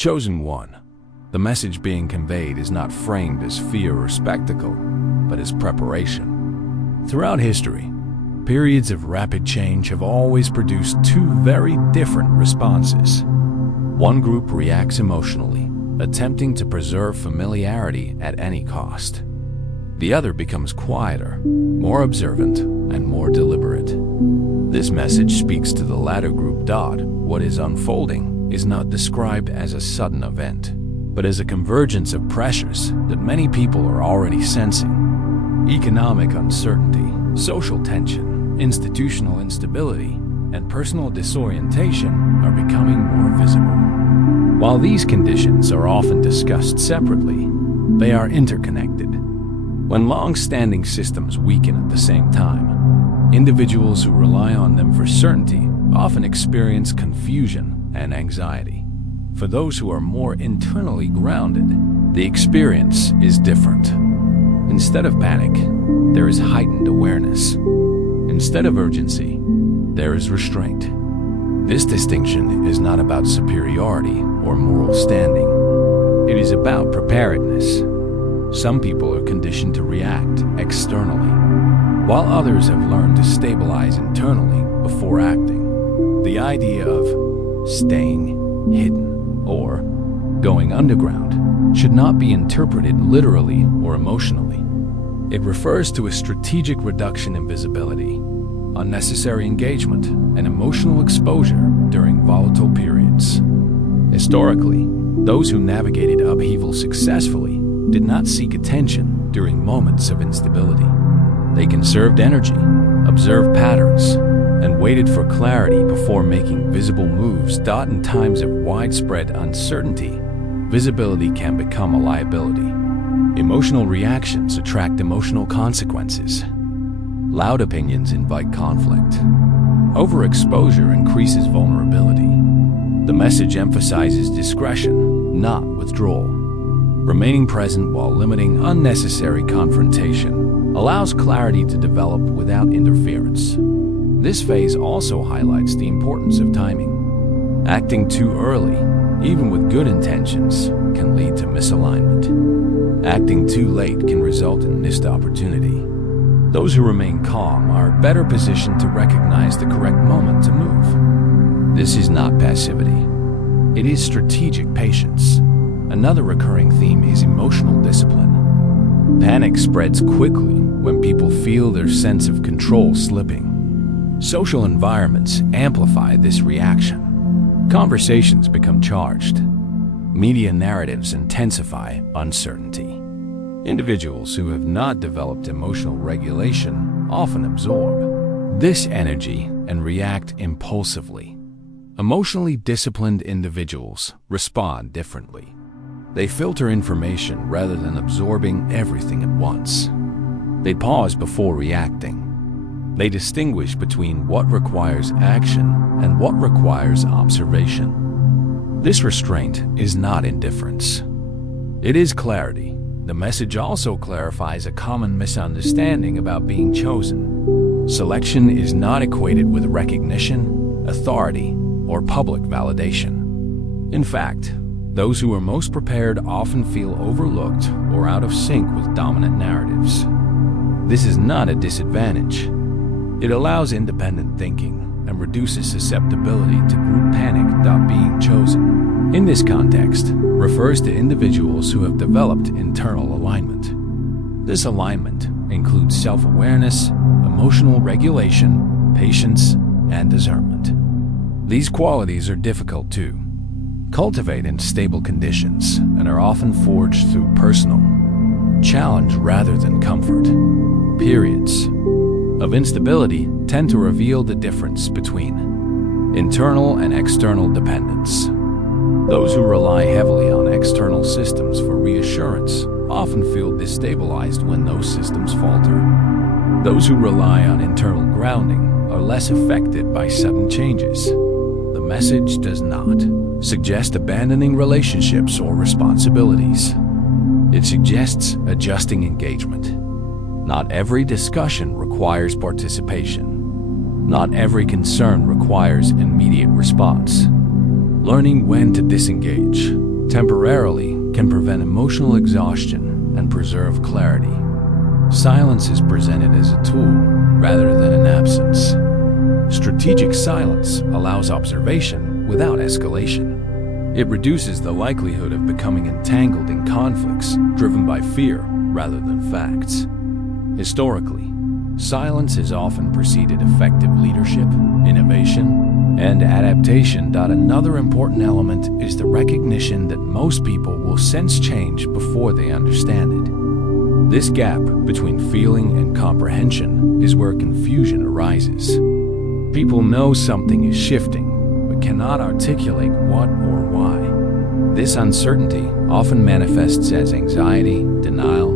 Chosen one. The message being conveyed is not framed as fear or spectacle, but as preparation. Throughout history, periods of rapid change have always produced two very different responses. One group reacts emotionally, attempting to preserve familiarity at any cost. The other becomes quieter, more observant, and more deliberate. This message speaks to the latter group. What is unfolding is not described as a sudden event, but as a convergence of pressures that many people are already sensing. Economic uncertainty, social tension, institutional instability, and personal disorientation are becoming more visible. While these conditions are often discussed separately, they are interconnected. When long-standing systems weaken at the same time, individuals who rely on them for certainty often experience confusion and anxiety. For those who are more internally grounded, the experience is different. Instead of panic, there is heightened awareness. Instead of urgency, there is restraint. This distinction is not about superiority or moral standing. It is about preparedness. Some people are conditioned to react externally, while others have learned to stabilize internally before acting. The idea of staying hidden or going underground should not be interpreted literally or emotionally. It refers to a strategic reduction in visibility, unnecessary engagement, and emotional exposure during volatile periods. Historically, those who navigated upheaval successfully did not seek attention during moments of instability. They conserved energy, observed patterns, and waited for clarity before making visible moves. In times of widespread uncertainty, visibility can become a liability. Emotional reactions attract emotional consequences. Loud opinions invite conflict. Overexposure increases vulnerability. The message emphasizes discretion, not withdrawal. Remaining present while limiting unnecessary confrontation allows clarity to develop without interference. This phase also highlights the importance of timing. Acting too early, even with good intentions, can lead to misalignment. Acting too late can result in missed opportunity. Those who remain calm are better positioned to recognize the correct moment to move. This is not passivity. It is strategic patience. Another recurring theme is emotional discipline. Panic spreads quickly when people feel their sense of control slipping. Social environments amplify this reaction. Conversations become charged. Media narratives intensify uncertainty. Individuals who have not developed emotional regulation often absorb this energy and react impulsively. Emotionally disciplined individuals respond differently. They filter information rather than absorbing everything at once. They pause before reacting. They distinguish between what requires action and what requires observation. This restraint is not indifference. It is clarity. The message also clarifies a common misunderstanding about being chosen. Selection is not equated with recognition, authority, or public validation. In fact, those who are most prepared often feel overlooked or out of sync with dominant narratives. This is not a disadvantage. It allows independent thinking and reduces susceptibility to group panic. Being chosen, in this context, refers to individuals who have developed internal alignment. This alignment includes self-awareness, emotional regulation, patience, and discernment. These qualities are difficult to cultivate in stable conditions and are often forged through personal challenge rather than comfort. Periods of instability tend to reveal the difference between internal and external dependence. Those who rely heavily on external systems for reassurance often feel destabilized when those systems falter. Those who rely on internal grounding are less affected by sudden changes. The message does not suggest abandoning relationships or responsibilities. It suggests adjusting engagement. Not every discussion requires participation. Not every concern requires immediate response. Learning when to disengage temporarily can prevent emotional exhaustion and preserve clarity. Silence is presented as a tool rather than an absence. Strategic silence allows observation without escalation. It reduces the likelihood of becoming entangled in conflicts driven by fear rather than facts. Historically, silence has often preceded effective leadership, innovation, and adaptation. Another important element is the recognition that most people will sense change before they understand it. This gap between feeling and comprehension is where confusion arises. People know something is shifting, but cannot articulate what or why. This uncertainty often manifests as anxiety, denial,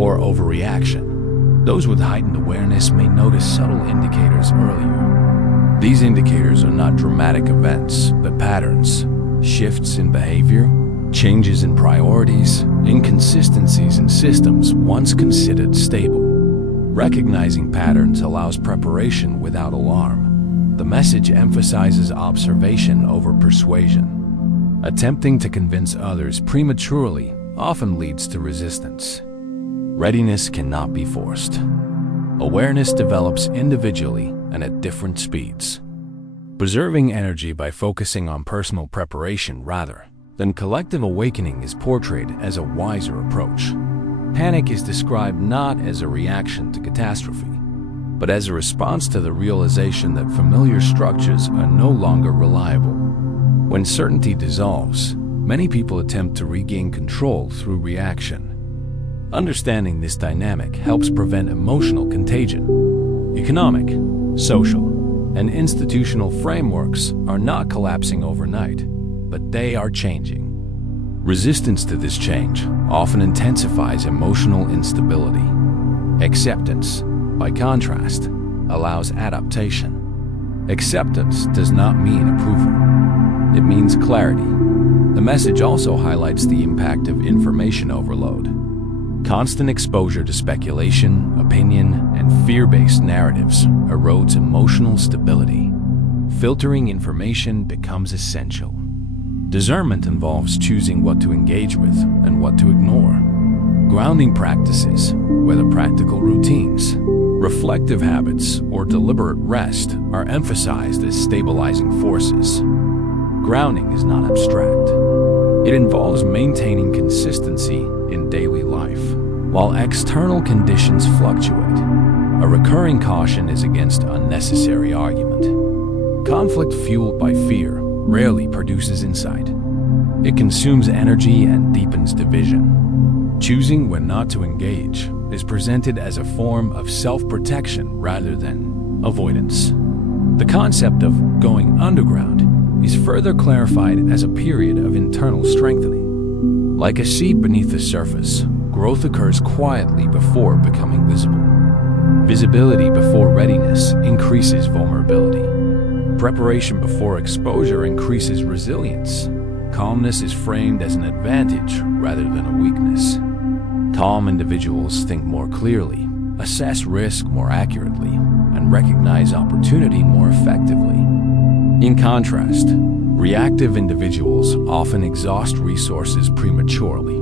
or overreaction. Those with heightened awareness may notice subtle indicators earlier. These indicators are not dramatic events, but patterns, shifts in behavior, changes in priorities, inconsistencies in systems once considered stable. Recognizing patterns allows preparation without alarm. The message emphasizes observation over persuasion. Attempting to convince others prematurely often leads to resistance. Readiness cannot be forced. Awareness develops individually and at different speeds. Preserving energy by focusing on personal preparation rather than collective awakening is portrayed as a wiser approach. Panic is described not as a reaction to catastrophe, but as a response to the realization that familiar structures are no longer reliable. When certainty dissolves, many people attempt to regain control through reaction. Understanding this dynamic helps prevent emotional contagion. Economic, social, and institutional frameworks are not collapsing overnight, but they are changing. Resistance to this change often intensifies emotional instability. Acceptance, by contrast, allows adaptation. Acceptance does not mean approval. It means clarity. The message also highlights the impact of information overload. Constant exposure to speculation, opinion, and fear-based narratives erodes emotional stability. Filtering information becomes essential. Discernment involves choosing what to engage with and what to ignore. Grounding practices, whether practical routines, reflective habits, or deliberate rest, are emphasized as stabilizing forces. Grounding is not abstract. It involves maintaining consistency in daily life. While external conditions fluctuate, a recurring caution is against unnecessary argument. Conflict fueled by fear rarely produces insight. It consumes energy and deepens division. Choosing when not to engage is presented as a form of self-protection rather than avoidance. The concept of going underground is further clarified as a period of internal strengthening. Like a seed beneath the surface, growth occurs quietly before becoming visible. Visibility before readiness increases vulnerability. Preparation before exposure increases resilience. Calmness is framed as an advantage rather than a weakness. Calm individuals think more clearly, assess risk more accurately, and recognize opportunity more effectively. In contrast, reactive individuals often exhaust resources prematurely.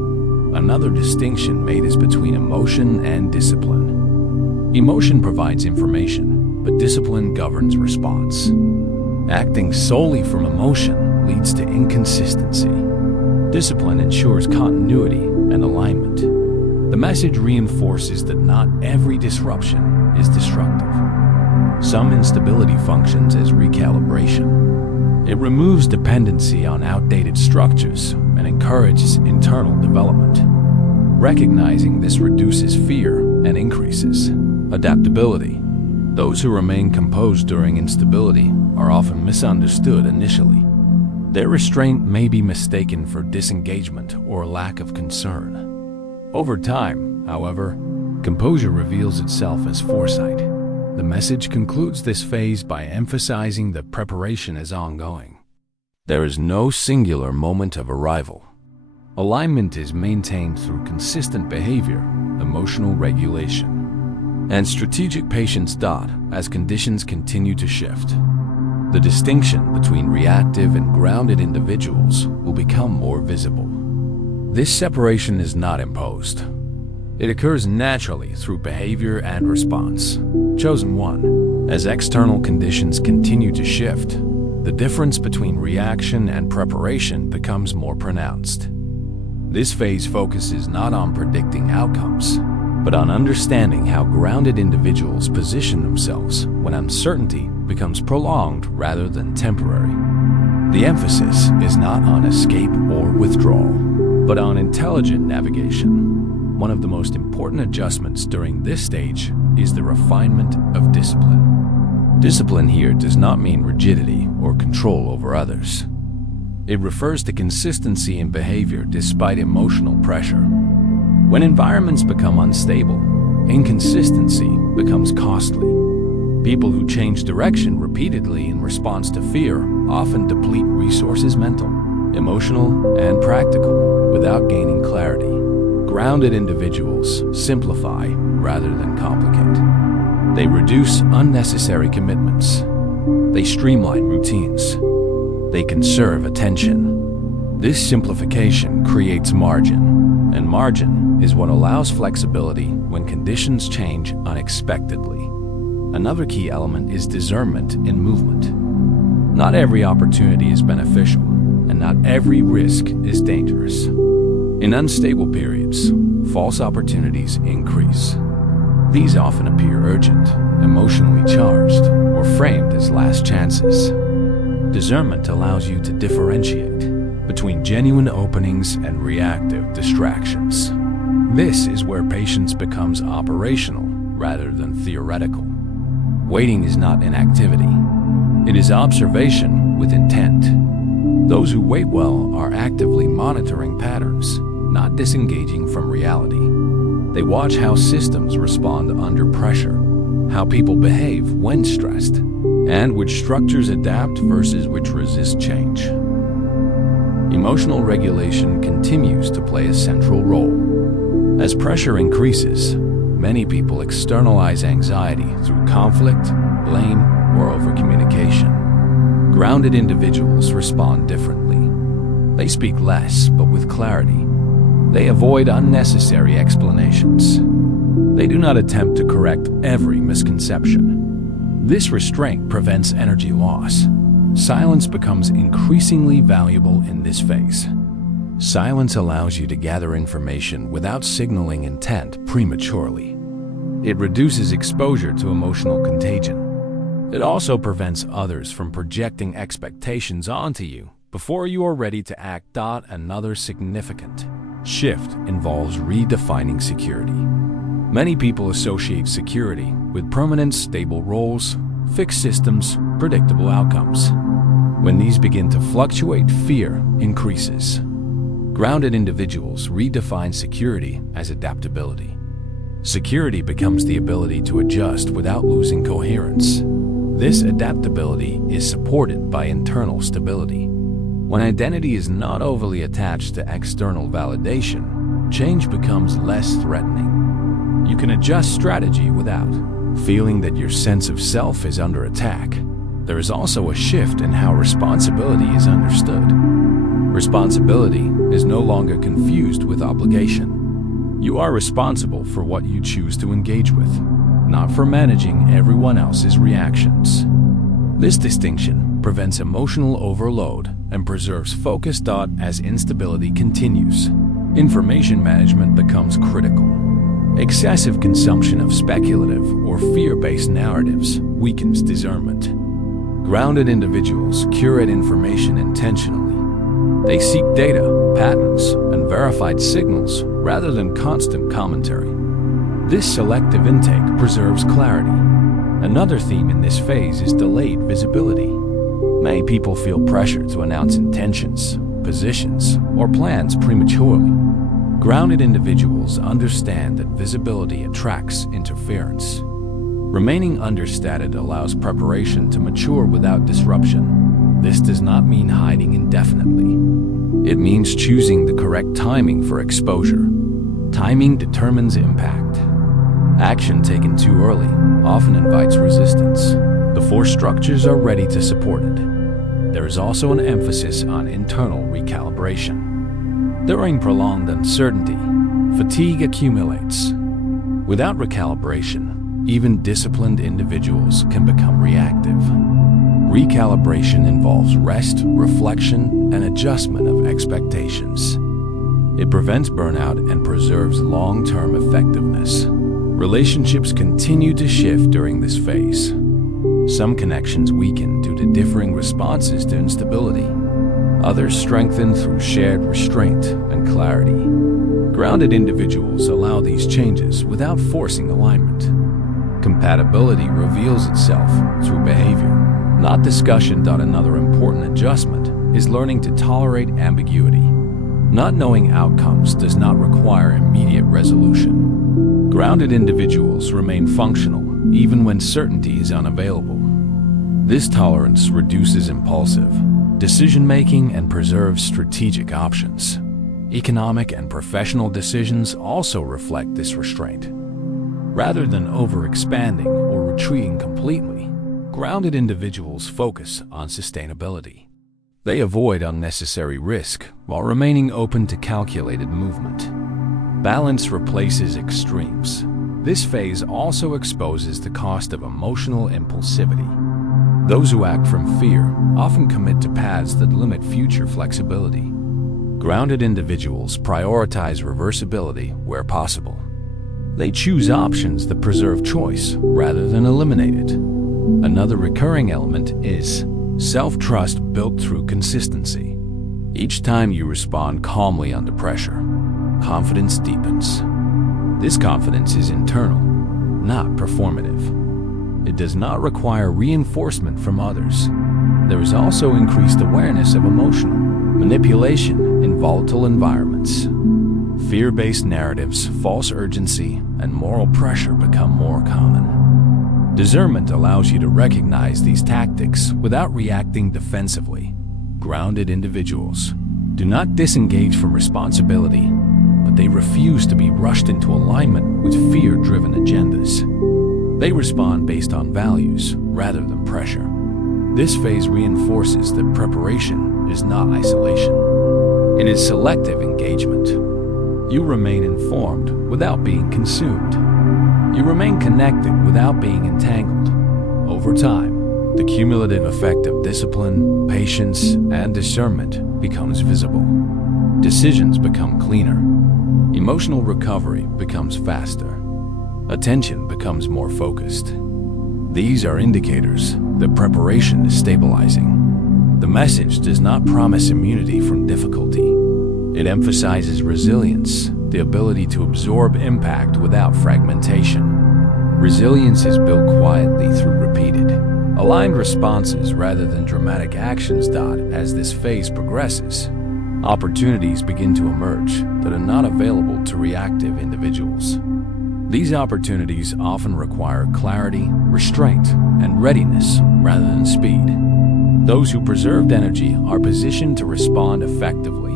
Another distinction made is between emotion and discipline. Emotion provides information, but discipline governs response. Acting solely from emotion leads to inconsistency. Discipline ensures continuity and alignment. The message reinforces that not every disruption is destructive. Some instability functions as recalibration. It removes dependency on outdated structures and encourages internal development. Recognizing this reduces fear and increases adaptability. Those who remain composed during instability are often misunderstood initially. Their restraint may be mistaken for disengagement or lack of concern. Over time, however, composure reveals itself as foresight. The message concludes this phase by emphasizing that preparation is ongoing. There is no singular moment of arrival. Alignment is maintained through consistent behavior, emotional regulation, and strategic patience. As conditions continue to shift, the distinction between reactive and grounded individuals will become more visible. This separation is not imposed. It occurs naturally through behavior and response. Chosen one. As external conditions continue to shift, the difference between reaction and preparation becomes more pronounced. This phase focuses not on predicting outcomes, but on understanding how grounded individuals position themselves when uncertainty becomes prolonged rather than temporary. The emphasis is not on escape or withdrawal, but on intelligent navigation. One of the most important adjustments during this stage is the refinement of discipline. Discipline here does not mean rigidity or control over others. It refers to consistency in behavior despite emotional pressure. When environments become unstable, inconsistency becomes costly. People who change direction repeatedly in response to fear often deplete resources, mental, emotional, and practical, without gaining clarity. Grounded individuals simplify rather than complicate. They reduce unnecessary commitments. They streamline routines. They conserve attention. This simplification creates margin, and margin is what allows flexibility when conditions change unexpectedly. Another key element is discernment in movement. Not every opportunity is beneficial, and not every risk is dangerous. In unstable periods, false opportunities increase. These often appear urgent, emotionally charged, or framed as last chances. Discernment allows you to differentiate between genuine openings and reactive distractions. This is where patience becomes operational rather than theoretical. Waiting is not inactivity. It is observation with intent. Those who wait well are actively monitoring patterns, not disengaging from reality. They watch how systems respond under pressure, how people behave when stressed, and which structures adapt versus which resist change. Emotional regulation continues to play a central role. As pressure increases, many people externalize anxiety through conflict, blame, or overcommunication. Grounded individuals respond differently. They speak less, but with clarity. They avoid unnecessary explanations. They do not attempt to correct every misconception. This restraint prevents energy loss. Silence becomes increasingly valuable in this phase. Silence allows you to gather information without signaling intent prematurely. It reduces exposure to emotional contagion. It also prevents others from projecting expectations onto you before you are ready to act. Another significant shift involves redefining security. Many people associate security with permanent, stable roles, fixed systems, predictable outcomes. When these begin to fluctuate, fear increases. Grounded individuals redefine security as adaptability. Security becomes the ability to adjust without losing coherence. This adaptability is supported by internal stability. When identity is not overly attached to external validation, change becomes less threatening. You can adjust strategy without feeling that your sense of self is under attack. There is also a shift in how responsibility is understood. Responsibility is no longer confused with obligation. You are responsible for what you choose to engage with, not for managing everyone else's reactions. This distinction prevents emotional overload and preserves focus. As instability continues, information management becomes critical. Excessive consumption of speculative or fear-based narratives weakens discernment. Grounded individuals curate information intentionally. They seek data, patterns, and verified signals rather than constant commentary. This selective intake preserves clarity. Another theme in this phase is delayed visibility. Many people feel pressure to announce intentions, positions, or plans prematurely. Grounded individuals understand that visibility attracts interference. Remaining understated allows preparation to mature without disruption. This does not mean hiding indefinitely. It means choosing the correct timing for exposure. Timing determines impact. Action taken too early often invites resistance before structures are ready to support it. There is also an emphasis on internal recalibration. During prolonged uncertainty, fatigue accumulates. Without recalibration, even disciplined individuals can become reactive. Recalibration involves rest, reflection, and adjustment of expectations. It prevents burnout and preserves long-term effectiveness. Relationships continue to shift during this phase. Some connections weaken due to differing responses to instability. Others strengthen through shared restraint and clarity. Grounded individuals allow these changes without forcing alignment. Compatibility reveals itself through behavior, not discussion. Another important adjustment is learning to tolerate ambiguity. Not knowing outcomes does not require immediate resolution. Grounded individuals remain functional even when certainty is unavailable. This tolerance reduces impulsive decision-making and preserves strategic options. Economic and professional decisions also reflect this restraint. Rather than overexpanding or retreating completely, grounded individuals focus on sustainability. They avoid unnecessary risk while remaining open to calculated movement. Balance replaces extremes. This phase also exposes the cost of emotional impulsivity. Those who act from fear often commit to paths that limit future flexibility. Grounded individuals prioritize reversibility where possible. They choose options that preserve choice rather than eliminate it. Another recurring element is self-trust built through consistency. Each time you respond calmly under pressure, confidence deepens. This confidence is internal, not performative. It does not require reinforcement from others. There is also increased awareness of emotional manipulation in volatile environments. Fear-based narratives, false urgency, and moral pressure become more common. Discernment allows you to recognize these tactics without reacting defensively. Grounded individuals do not disengage from responsibility, but they refuse to be rushed into alignment with fear-driven agendas. They respond based on values rather than pressure. This phase reinforces that preparation is not isolation. It is selective engagement. You remain informed without being consumed. You remain connected without being entangled. Over time, the cumulative effect of discipline, patience, and discernment becomes visible. Decisions become cleaner. Emotional recovery becomes faster. Attention becomes more focused. These are indicators that preparation is stabilizing. The message does not promise immunity from difficulty. It emphasizes resilience, the ability to absorb impact without fragmentation. Resilience is built quietly through repeated, aligned responses rather than dramatic actions. As this phase progresses, opportunities begin to emerge that are not available to reactive individuals. These opportunities often require clarity, restraint, and readiness rather than speed. Those who preserved energy are positioned to respond effectively.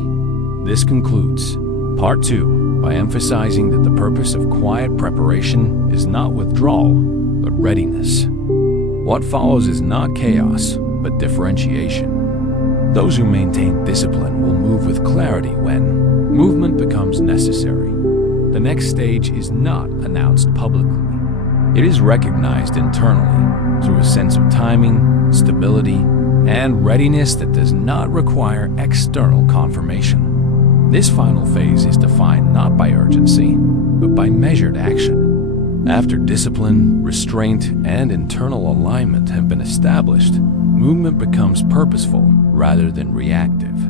This concludes Part 2 by emphasizing that the purpose of quiet preparation is not withdrawal, but readiness. What follows is not chaos, but differentiation. Those who maintain discipline will move with clarity when movement becomes necessary. The next stage is not announced publicly. It is recognized internally through a sense of timing, stability, and readiness that does not require external confirmation. This final phase is defined not by urgency, but by measured action. After discipline, restraint, and internal alignment have been established, movement becomes purposeful rather than reactive.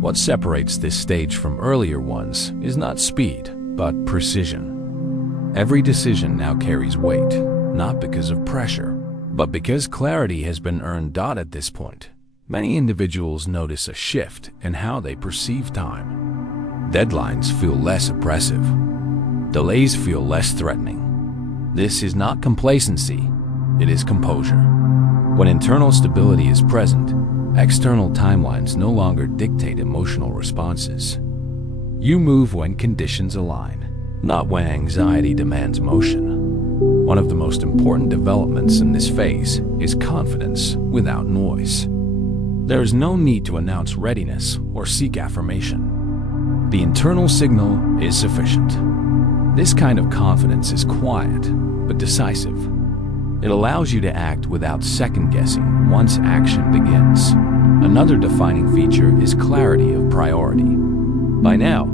What separates this stage from earlier ones is not speed, but precision. Every decision now carries weight, not because of pressure, but because clarity has been earned. At this point, many individuals notice a shift in how they perceive time. Deadlines feel less oppressive. Delays feel less threatening. This is not complacency, it is composure. When internal stability is present, external timelines no longer dictate emotional responses. You move when conditions align, not when anxiety demands motion. One of the most important developments in this phase is confidence without noise. There is no need to announce readiness or seek affirmation. The internal signal is sufficient. This kind of confidence is quiet, but decisive. It allows you to act without second-guessing once action begins. Another defining feature is clarity of priority. By now,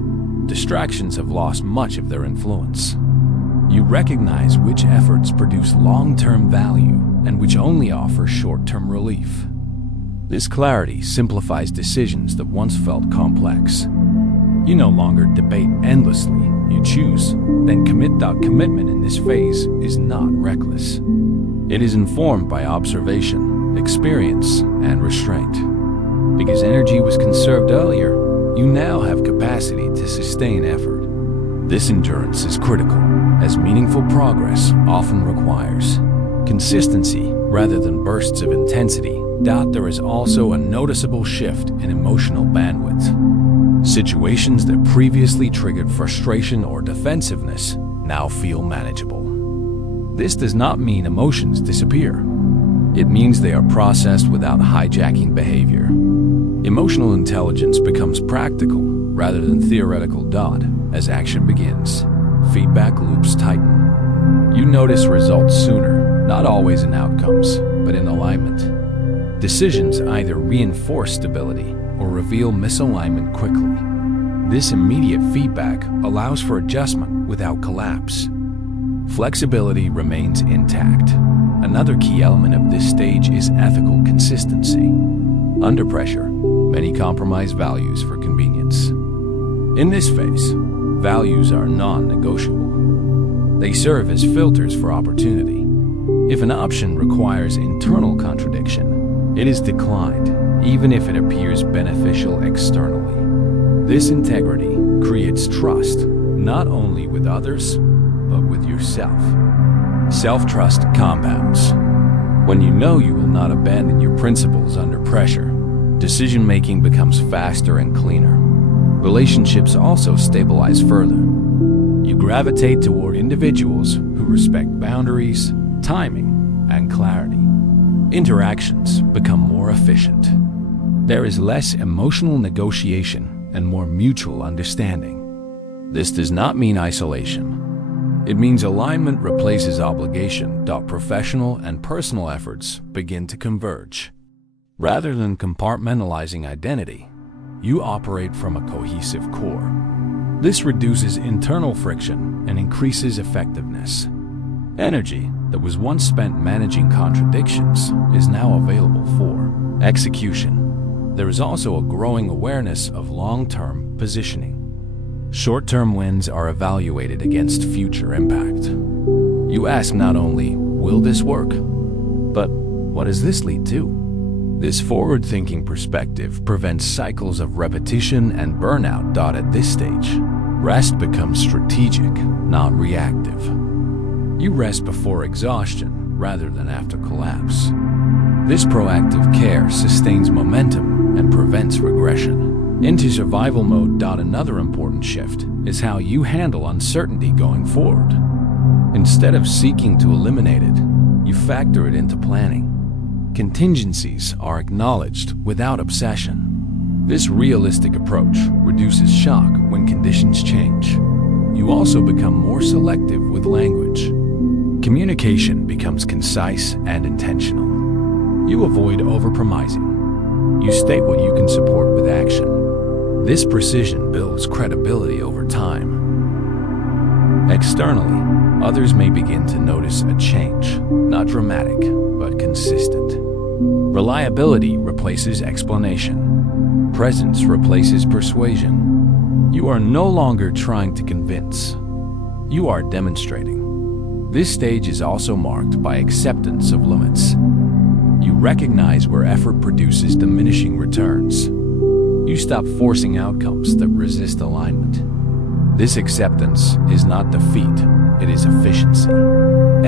distractions have lost much of their influence. You recognize which efforts produce long-term value and which only offer short-term relief. This clarity simplifies decisions that once felt complex. You no longer debate endlessly, you choose, then commit. Commitment in this phase is not reckless. It is informed by observation, experience, and restraint. Because energy was conserved earlier, you now have capacity to sustain effort. This endurance is critical, as meaningful progress often requires consistency rather than bursts of intensity. There is also a noticeable shift in emotional bandwidth. Situations that previously triggered frustration or defensiveness now feel manageable. This does not mean emotions disappear. It means they are processed without hijacking behavior. Emotional intelligence becomes practical rather than theoretical. As action begins, feedback loops tighten. You notice results sooner, not always in outcomes, but in alignment. Decisions either reinforce stability or reveal misalignment quickly. This immediate feedback allows for adjustment without collapse. Flexibility remains intact. Another key element of this stage is ethical consistency. Under pressure, many compromise values for convenience. In this phase, values are non-negotiable. They serve as filters for opportunity. If an option requires internal contradiction, it is declined, even if it appears beneficial externally. This integrity creates trust, not only with others, but with yourself. Self-trust compounds. When you know you will not abandon your principles under pressure, decision-making becomes faster and cleaner. Relationships also stabilize further. You gravitate toward individuals who respect boundaries, timing, and clarity. Interactions become more efficient. There is less emotional negotiation and more mutual understanding. This does not mean isolation. It means alignment replaces obligation. Professional and personal efforts begin to converge. Rather than compartmentalizing identity, you operate from a cohesive core. This reduces internal friction and increases effectiveness. Energy that was once spent managing contradictions is now available for execution. There is also a growing awareness of long-term positioning. Short-term wins are evaluated against future impact. You ask not only, will this work, but what does this lead to? This forward-thinking perspective prevents cycles of repetition and burnout. At this stage, rest becomes strategic, not reactive. You rest before exhaustion rather than after collapse. This proactive care sustains momentum and prevents regression. Into survival mode. Another important shift is how you handle uncertainty going forward. Instead of seeking to eliminate it, you factor it into planning. Contingencies are acknowledged without obsession. This realistic approach reduces shock when conditions change. You also become more selective with language. Communication becomes concise and intentional. You avoid overpromising. You state what you can support with action. This precision builds credibility over time. Externally, others may begin to notice a change, not dramatic, but consistent. Reliability replaces explanation. Presence replaces persuasion. You are no longer trying to convince. You are demonstrating. This stage is also marked by acceptance of limits. You recognize where effort produces diminishing returns. You stop forcing outcomes that resist alignment. This acceptance is not defeat, it is efficiency.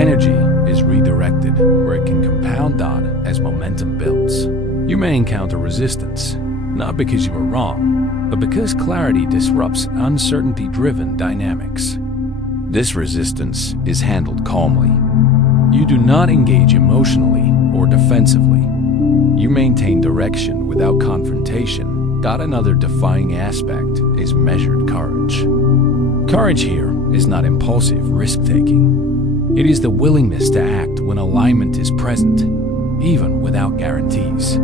Energy is redirected where it can compound as momentum builds. You may encounter resistance, not because you are wrong, but because clarity disrupts uncertainty-driven dynamics. This resistance is handled calmly. You do not engage emotionally or defensively. You maintain direction without confrontation, Another defining aspect is measured courage. Courage here is not impulsive risk-taking. It is the willingness to act when alignment is present, even without guarantees.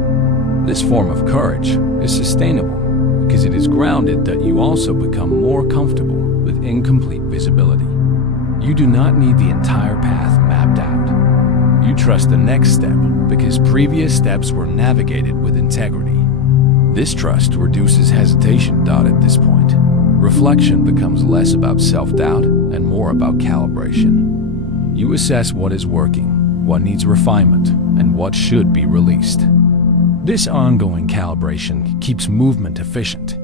This form of courage is sustainable because it is grounded that you also become more comfortable with incomplete visibility. You do not need the entire path mapped out. You trust the next step because previous steps were navigated with integrity. This trust reduces hesitation. At this point, reflection becomes less about self-doubt and more about calibration. You assess what is working, what needs refinement, and what should be released. This ongoing calibration keeps movement efficient.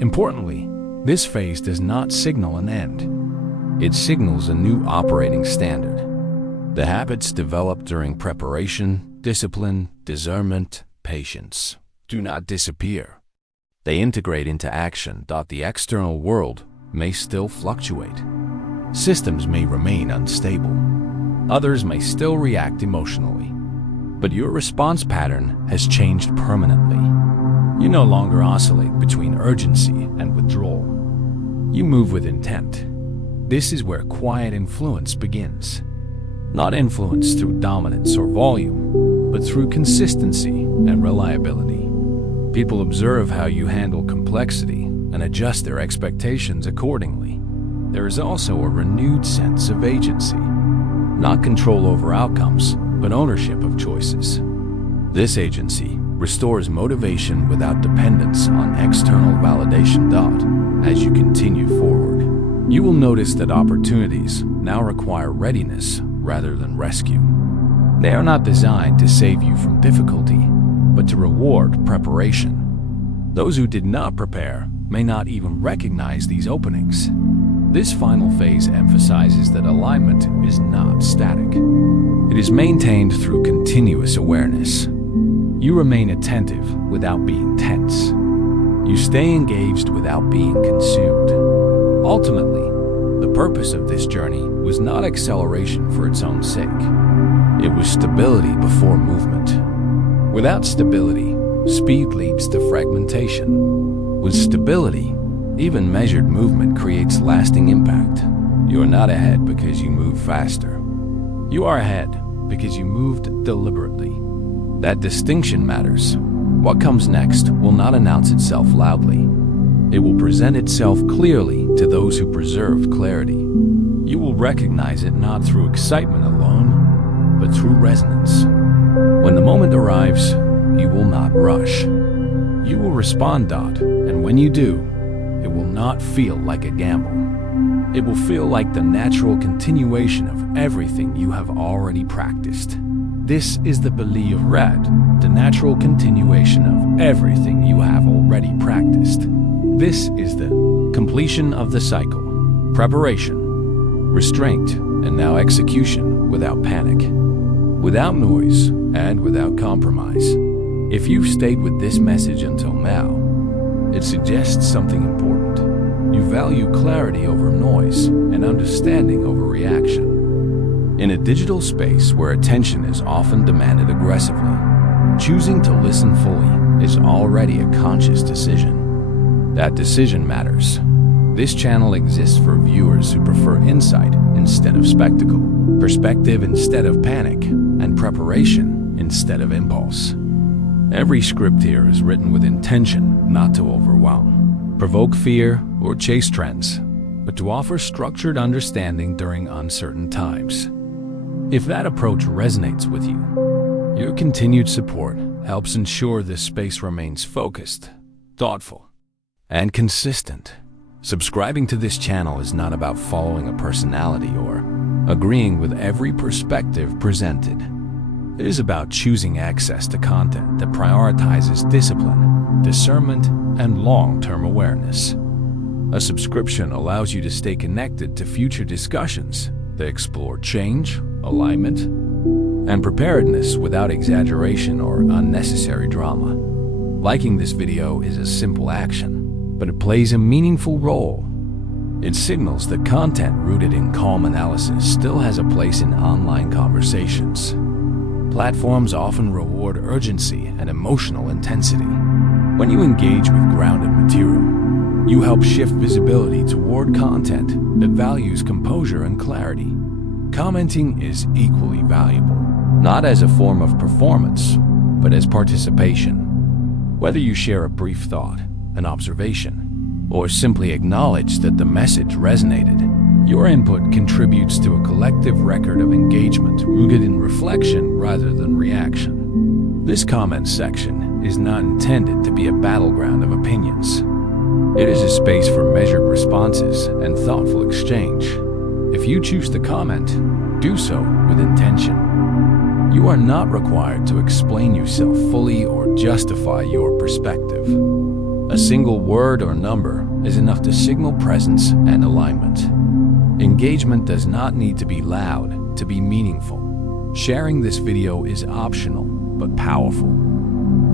Importantly, this phase does not signal an end. It signals a new operating standard. The habits developed during preparation, discipline, discernment, patience do not disappear. They integrate into action. The external world may still fluctuate. Systems may remain unstable. Others may still react emotionally. But your response pattern has changed permanently. You no longer oscillate between urgency and withdrawal. You move with intent. This is where quiet influence begins. Not influence through dominance or volume, but through consistency and reliability. People observe how you handle complexity and adjust their expectations accordingly. There is also a renewed sense of agency. Not control over outcomes, but ownership of choices. This agency restores motivation without dependence on external validation. As you continue forward, you will notice that opportunities now require readiness rather than rescue. They are not designed to save you from difficulty, but to reward preparation. Those who did not prepare may not even recognize these openings. This final phase emphasizes that alignment is not static. It is maintained through continuous awareness. You remain attentive without being tense. You stay engaged without being consumed. Ultimately, the purpose of this journey was not acceleration for its own sake. It was stability before movement. Without stability, speed leads to fragmentation. With stability, even measured movement creates lasting impact. You are not ahead because you move faster. You are ahead because you moved deliberately. That distinction matters. What comes next will not announce itself loudly. It will present itself clearly to those who preserve clarity. You will recognize it not through excitement alone, but through resonance. When the moment arrives, you will not rush. You will respond. And when you do, it will not feel like a gamble. It will feel like the natural continuation of everything you have already practiced. This is the belief of red, the natural continuation of everything you have already practiced. This is the completion of the cycle. Preparation, restraint, and now execution without panic, without noise, and without compromise. If you've stayed with this message until now, it suggests something important. You value clarity over noise and understanding over reaction. In a digital space where attention is often demanded aggressively, choosing to listen fully is already a conscious decision. That decision matters. This channel exists for viewers who prefer insight instead of spectacle, perspective instead of panic, and preparation instead of impulse. Every script here is written with intention not to overwhelm, provoke fear, or chase trends, but to offer structured understanding during uncertain times. If that approach resonates with you, your continued support helps ensure this space remains focused, thoughtful, and consistent. Subscribing to this channel is not about following a personality or agreeing with every perspective presented. It is about choosing access to content that prioritizes discipline, discernment, and long-term awareness. A subscription allows you to stay connected to future discussions that explore change, alignment, and preparedness without exaggeration or unnecessary drama. Liking this video is a simple action, but it plays a meaningful role. It signals that content rooted in calm analysis still has a place in online conversations. Platforms often reward urgency and emotional intensity. When you engage with grounded material, you help shift visibility toward content that values composure and clarity. Commenting is equally valuable, not as a form of performance, but as participation. Whether you share a brief thought, an observation, or simply acknowledge that the message resonated, your input contributes to a collective record of engagement rooted in reflection rather than reaction. This comment section is not intended to be a battleground of opinions. It is a space for measured responses and thoughtful exchange. If you choose to comment, do so with intention. You are not required to explain yourself fully or justify your perspective. A single word or number is enough to signal presence and alignment. Engagement does not need to be loud to be meaningful. Sharing this video is optional but powerful.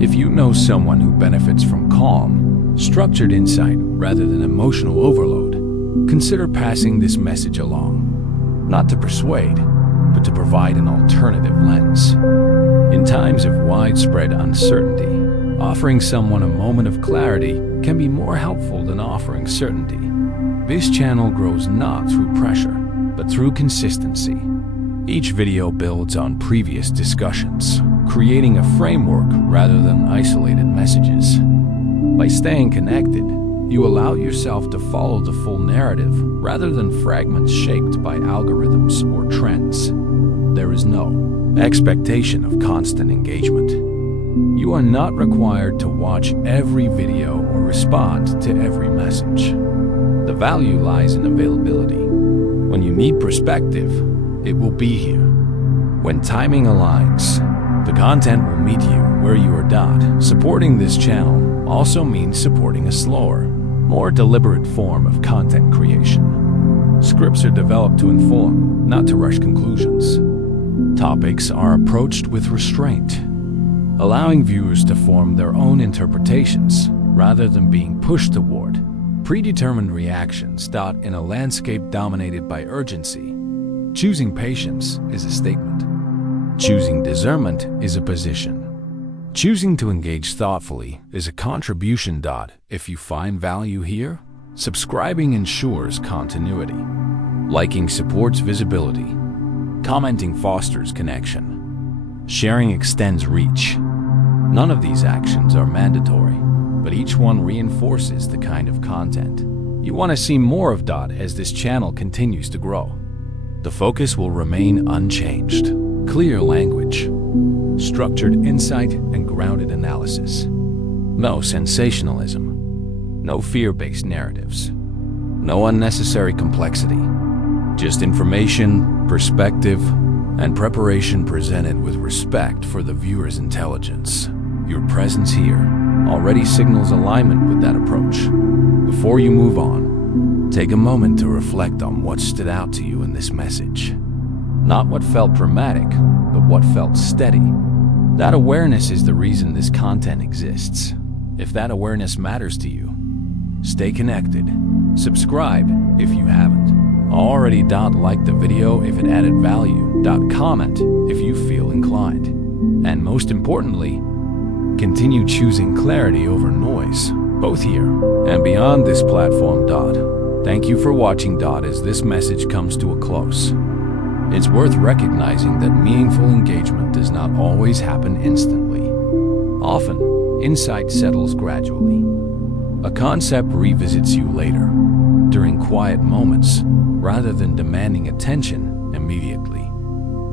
If you know someone who benefits from calm, structured insight rather than emotional overload, consider passing this message along, not to persuade, but to provide an alternative lens. In times of widespread uncertainty, offering someone a moment of clarity can be more helpful than offering certainty. This channel grows not through pressure, but through consistency. Each video builds on previous discussions, creating a framework rather than isolated messages. By staying connected, you allow yourself to follow the full narrative rather than fragments shaped by algorithms or trends. There is no expectation of constant engagement. You are not required to watch every video or respond to every message. The value lies in availability. When you need perspective, it will be here. When timing aligns, the content will meet you where you are at. Supporting this channel also means supporting a slower, more deliberate form of content creation. Scripts are developed to inform, not to rush conclusions. Topics are approached with restraint, allowing viewers to form their own interpretations rather than being pushed toward predetermined reactions. In a landscape dominated by urgency, choosing patience is a statement. Choosing discernment is a position. Choosing to engage thoughtfully is a contribution. If you find value here, subscribing ensures continuity. Liking supports visibility. Commenting fosters connection. Sharing extends reach. None of these actions are mandatory, but each one reinforces the kind of content you want to see more of. As this channel continues to grow, the focus will remain unchanged. Clear language, structured insight, and grounded analysis. No sensationalism, no fear-based narratives, no unnecessary complexity. Just information, perspective, and preparation presented with respect for the viewer's intelligence. Your presence here already signals alignment with that approach. Before you move on, take a moment to reflect on what stood out to you in this message. Not what felt dramatic, but what felt steady. That awareness is the reason this content exists. If that awareness matters to you, stay connected. Subscribe if you haven't already. Like the video if it added value. Comment if you feel inclined. And most importantly, continue choosing clarity over noise, both here and beyond this platform. Thank you for watching. As this message comes to a close, it's worth recognizing that meaningful engagement does not always happen instantly. Often, insight settles gradually. A concept revisits you later, during quiet moments, rather than demanding attention immediately.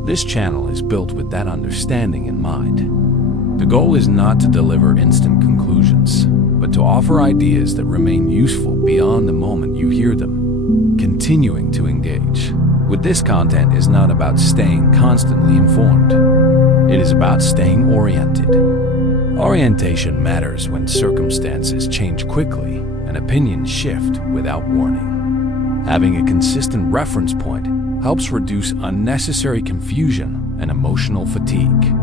This channel is built with that understanding in mind. The goal is not to deliver instant conclusions, but to offer ideas that remain useful beyond the moment you hear them. Continuing to engage with this content is not about staying constantly informed. It is about staying oriented. Orientation matters when circumstances change quickly and opinions shift without warning. Having a consistent reference point helps reduce unnecessary confusion and emotional fatigue.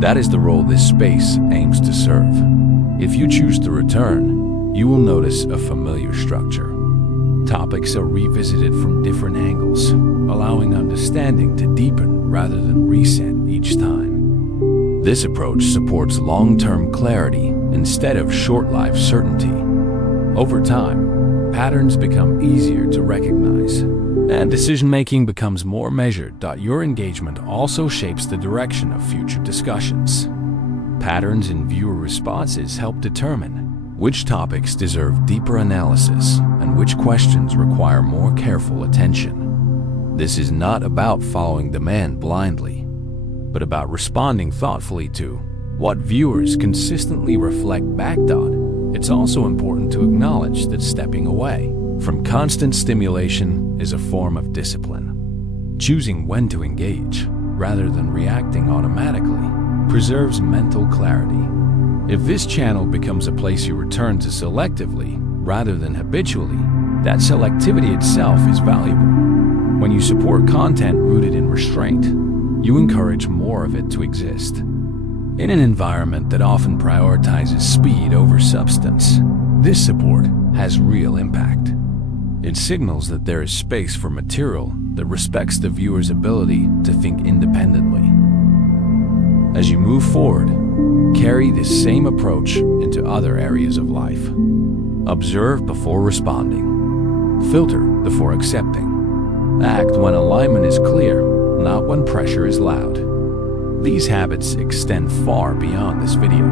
That is the role this space aims to serve. If you choose to return, you will notice a familiar structure. Topics are revisited from different angles, allowing understanding to deepen rather than reset each time. This approach supports long-term clarity instead of short-lived certainty. Over time, patterns become easier to recognize, and decision-making becomes more measured. Your engagement also shapes the direction of future discussions. Patterns in viewer responses help determine which topics deserve deeper analysis and which questions require more careful attention. This is not about following demand blindly, but about responding thoughtfully to what viewers consistently reflect back. It's also important to acknowledge that stepping away from constant stimulation is a form of discipline. Choosing when to engage, rather than reacting automatically, preserves mental clarity. If this channel becomes a place you return to selectively, rather than habitually, that selectivity itself is valuable. When you support content rooted in restraint, you encourage more of it to exist. In an environment that often prioritizes speed over substance, this support has real impact. It signals that there is space for material that respects the viewer's ability to think independently. As you move forward, carry this same approach into other areas of life. Observe before responding. Filter before accepting. Act when alignment is clear, not when pressure is loud. These habits extend far beyond this video.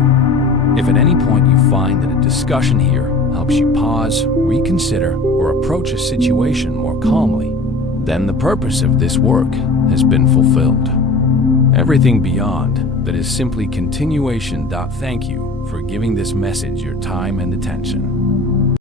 If at any point you find that a discussion here helps you pause, reconsider, or approach a situation more calmly, then the purpose of this work has been fulfilled. Everything beyond that is simply continuation. Thank you for giving this message your time and attention.